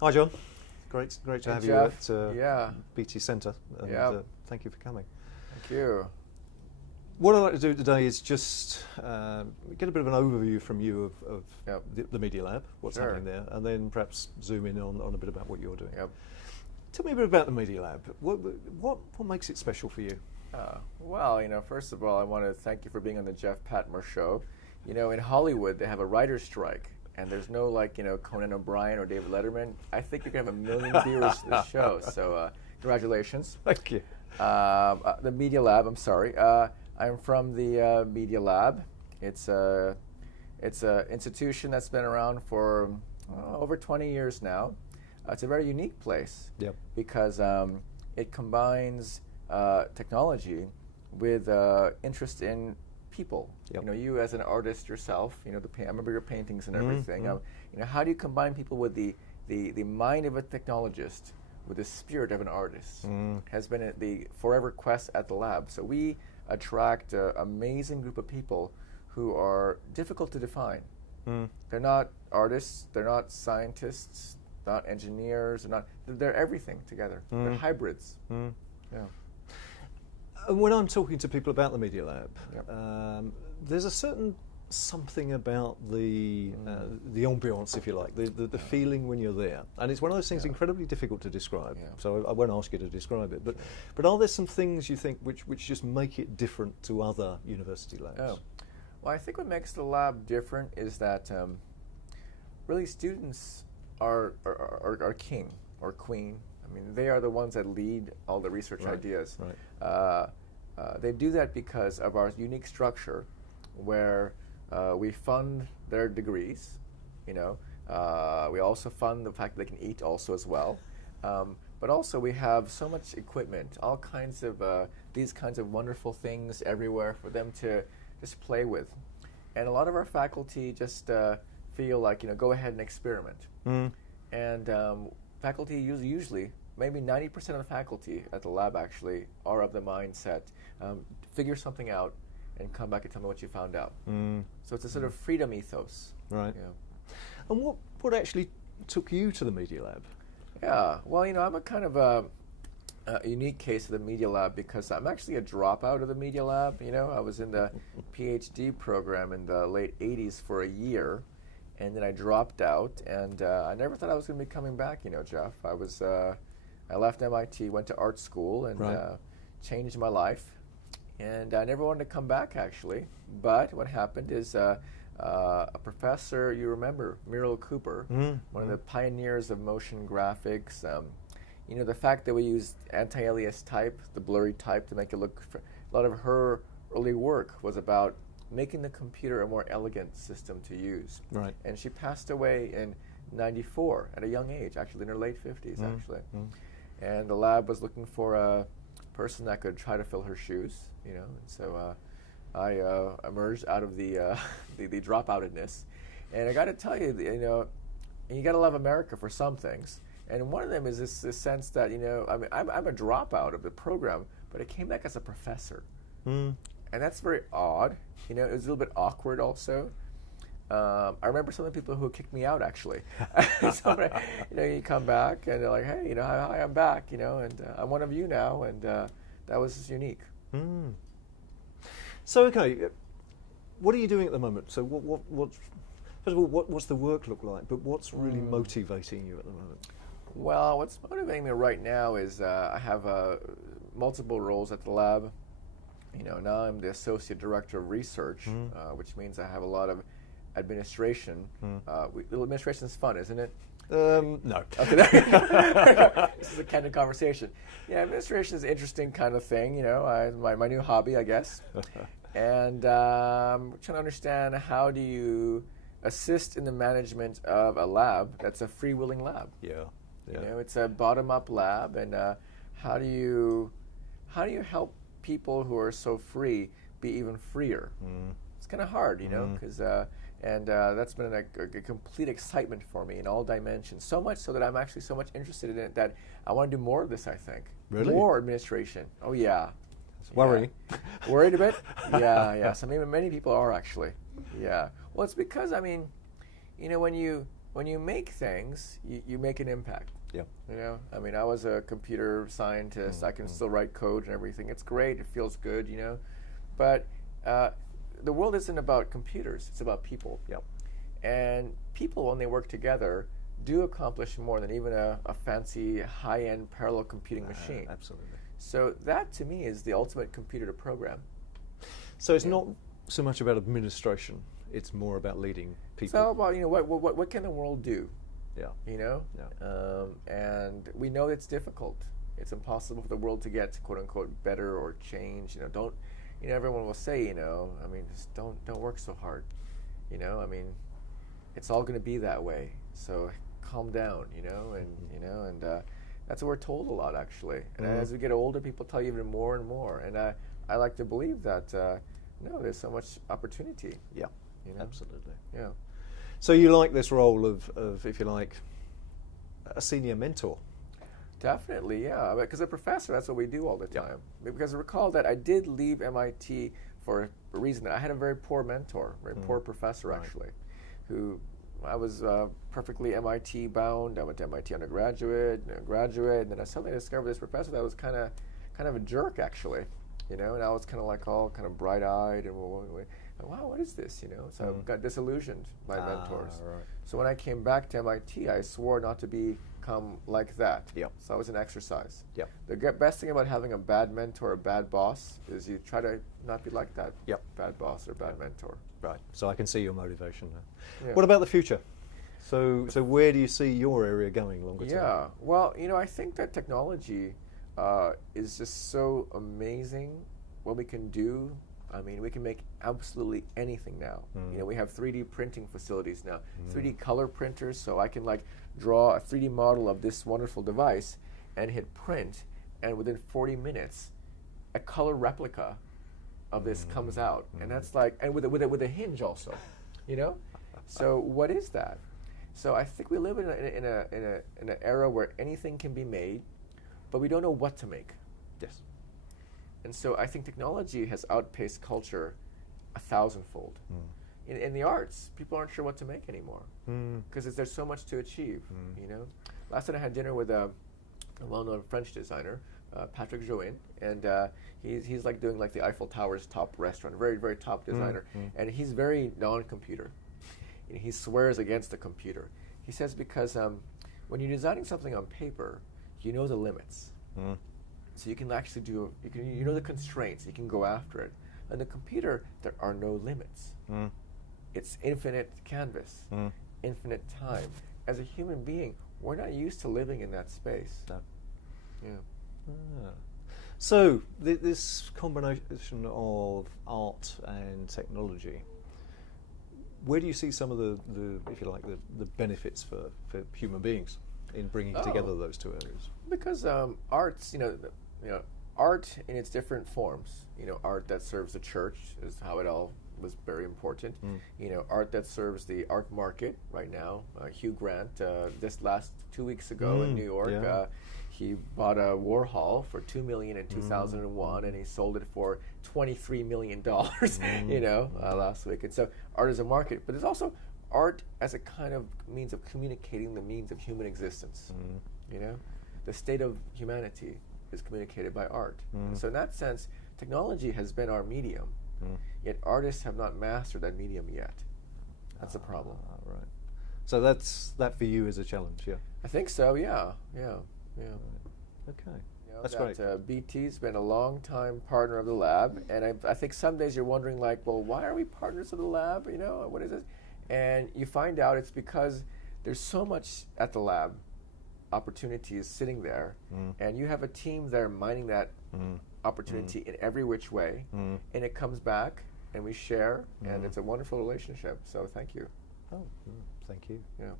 Hi, John. Great to have Jeff. you at Yeah. BT Centre, and Yep. Thank you for coming. Thank you. What I'd like to do today is just get a bit of an overview from you of Yep. the Media Lab, what's Sure. happening there, and then perhaps zoom in on a bit about what you're doing. Yep. Tell me a bit about the Media Lab. What makes it special for you? Well, first of all, I want to thank you for being on the Jeff Patmore show. In Hollywood, they have a writer's strike, and there's no Conan O'Brien or David Letterman. I think you're going to have 1 million viewers to this show, so congratulations. Thank you. The Media Lab, I'm sorry. I'm from the Media Lab. It's a institution that's been around for over 20 years now. It's a very unique place. Yep. Because it combines technology with interest in people. Yep. You as an artist yourself, I remember your paintings and everything. Mm-hmm. How do you combine people with the mind of a technologist with the spirit of an artist? Has been the forever quest at the lab. So we attract an amazing group of people who are difficult to define. They're not artists, they're not scientists, not engineers, they're everything together. They're hybrids. Yeah. And when I'm talking to people about the Media Lab, Yep. there's a certain something about the ambiance, if you like, the feeling when you're there, and it's one of those things incredibly difficult to describe. Yeah. So I won't ask you to describe it, but are there some things you think which just make it different to other university labs? Oh. Well, I think what makes the lab different is that really students are king or queen. I mean, they are the ones that lead all the research ideas. Right. They do that because of our unique structure, where we fund their degrees. We also fund the fact that they can eat also as well. But also we have so much equipment, all kinds of these kinds of wonderful things everywhere for them to just play with. And a lot of our faculty just feel like, go ahead and experiment. And faculty usually, maybe 90% of the faculty at the lab actually are of the mindset, figure something out and come back and tell me what you found out. So it's a sort of freedom ethos. Right. Yeah. And what actually took you to the Media Lab? Yeah, well, I'm a kind of a unique case of the Media Lab because I'm actually a dropout of the Media Lab. I was in the PhD program in the late 80s for a year, and then I dropped out, and I never thought I was going to be coming back, Jeff. I left MIT, went to art school, and changed my life. And I never wanted to come back, actually. But what happened is a professor, you remember, Muriel Cooper, one of the pioneers of motion graphics. The fact that we used anti-alias type, the blurry type, to make it look... A lot of her early work was about making the computer a more elegant system to use. Right. And she passed away in 94 at a young age, actually in her late 50s, actually. And the lab was looking for a person that could try to fill her shoes, and so I emerged out of the dropoutedness. And I got to tell you, you got to love America for some things. And one of them is this sense that, I'm a dropout of the program, but I came back as a professor. And that's very odd. It was a little bit awkward also. I remember some of the people who kicked me out, actually. So, you come back and they're like, hey, hi, I'm back, and I'm one of you now, and that was just unique. So, okay, what are you doing at the moment? So, first of all, what's the work look like? But what's really motivating you at the moment? Well, what's motivating me right now is I have multiple roles at the lab. Now I'm the associate director of research, which means I have a lot of administration. Administration is fun, isn't it? No. Okay, this is a candid conversation. Yeah, administration is an interesting kind of thing, my new hobby, I guess. And I'm trying to understand, how do you assist in the management of a lab that's a free-willing lab? Yeah. It's a bottom-up lab, and how do you help people who are so free be even freer? It's kind of hard, because that's been a complete excitement for me in all dimensions. So much so that I'm actually so much interested in it that I want to do more of this, I think. Really? More administration. Oh, yeah. It's worrying. Worried a bit? Yeah. So many people are, actually. Yeah. Well, it's because, when you when you make things, you make an impact. Yeah. You know, I mean, I was a computer scientist. I can still write code and everything. It's great. It feels good, you know. But the world isn't about computers. It's about people. Yep. And people, when they work together, do accomplish more than even a fancy, high-end parallel computing machine. Absolutely. So that, to me, is the ultimate computer to program. So it's not so much about administration. It's more about leading people. It's all about, you know, what can the world do? Yeah. You know? Yeah. And we know it's difficult. It's impossible for the world to get, quote unquote, better or change. You know, everyone will say, you know, I mean, just don't work so hard. You know, I mean, it's all going to be that way. So calm down, you know, and that's what we're told a lot, actually. And as we get older, people tell you even more and more. And I like to believe that, no, there's so much opportunity. Yeah. You know? Absolutely. Yeah. So you like this role of, if you like, a senior mentor? Definitely, yeah. Because a professor, that's what we do all the time. Because recall that I did leave MIT for a reason. I had a very poor mentor, very poor professor, actually, who I was perfectly MIT bound. I went to MIT undergraduate, graduate, and then I suddenly discovered this professor that was kind of a jerk, actually. You know, and I was kind of like all kind of bright-eyed and wow, what is this? You know, so I got disillusioned by mentors. Right. So when I came back to MIT, I swore not to become like that. Yep. So that was an exercise. Yep. The best thing about having a bad mentor or a bad boss is you try to not be like that. Yep. Bad boss or bad mentor. Right. So I can see your motivation now. Yeah. What about the future? So where do you see your area going longer term? Yeah. Well, you know, I think that technology is just so amazing what we can do. I mean, we can make absolutely anything now. You know, we have 3D printing facilities now, 3D color printers, so I can like draw a 3D model of this wonderful device and hit print, and within 40 minutes, a color replica of this comes out, and that's like, and with a hinge also, you know. So what is that? So I think we live in an era where anything can be made, but we don't know what to make. Yes. And so I think technology has outpaced culture 1,000-fold. In the arts, people aren't sure what to make anymore because there's so much to achieve. You know, last night I had dinner with a well-known French designer, Patrick Join, and he's like doing like the Eiffel Tower's top restaurant, very very top designer, and he's very non-computer. You know, he swears against the computer. He says because when you're designing something on paper, you know the limits. So you can actually you know the constraints, you can go after it. On the computer, there are no limits. It's infinite canvas, infinite time. As a human being, we're not used to living in that space. No. Yeah. So this combination of art and technology, where do you see some of the if you like, the benefits for human beings in bringing together those two areas? Because arts, you know, art in its different forms. You know, art that serves the church is how it all was very important. You know, art that serves the art market right now. Hugh Grant, this last 2 weeks ago in New York, he bought a Warhol for $2 million in 2001, and he sold it for $23 million. You know, last week. And so, art is a market, but there's also art as a kind of means of communicating the means of human existence. You know, the state of humanity is communicated by art. So in that sense, technology has been our medium, yet artists have not mastered that medium yet. That's a problem. Right. So that for you is a challenge, yeah? I think so, yeah. Right. Okay. You know, That's great. BT's been a long time partner of the lab, and I think some days you're wondering like, well, why are we partners of the lab? You know, what is it? And you find out it's because there's so much at the lab, opportunities sitting there, and you have a team there mining that opportunity in every which way, and it comes back, and we share, and it's a wonderful relationship. So thank you. Oh, thank you. Yeah.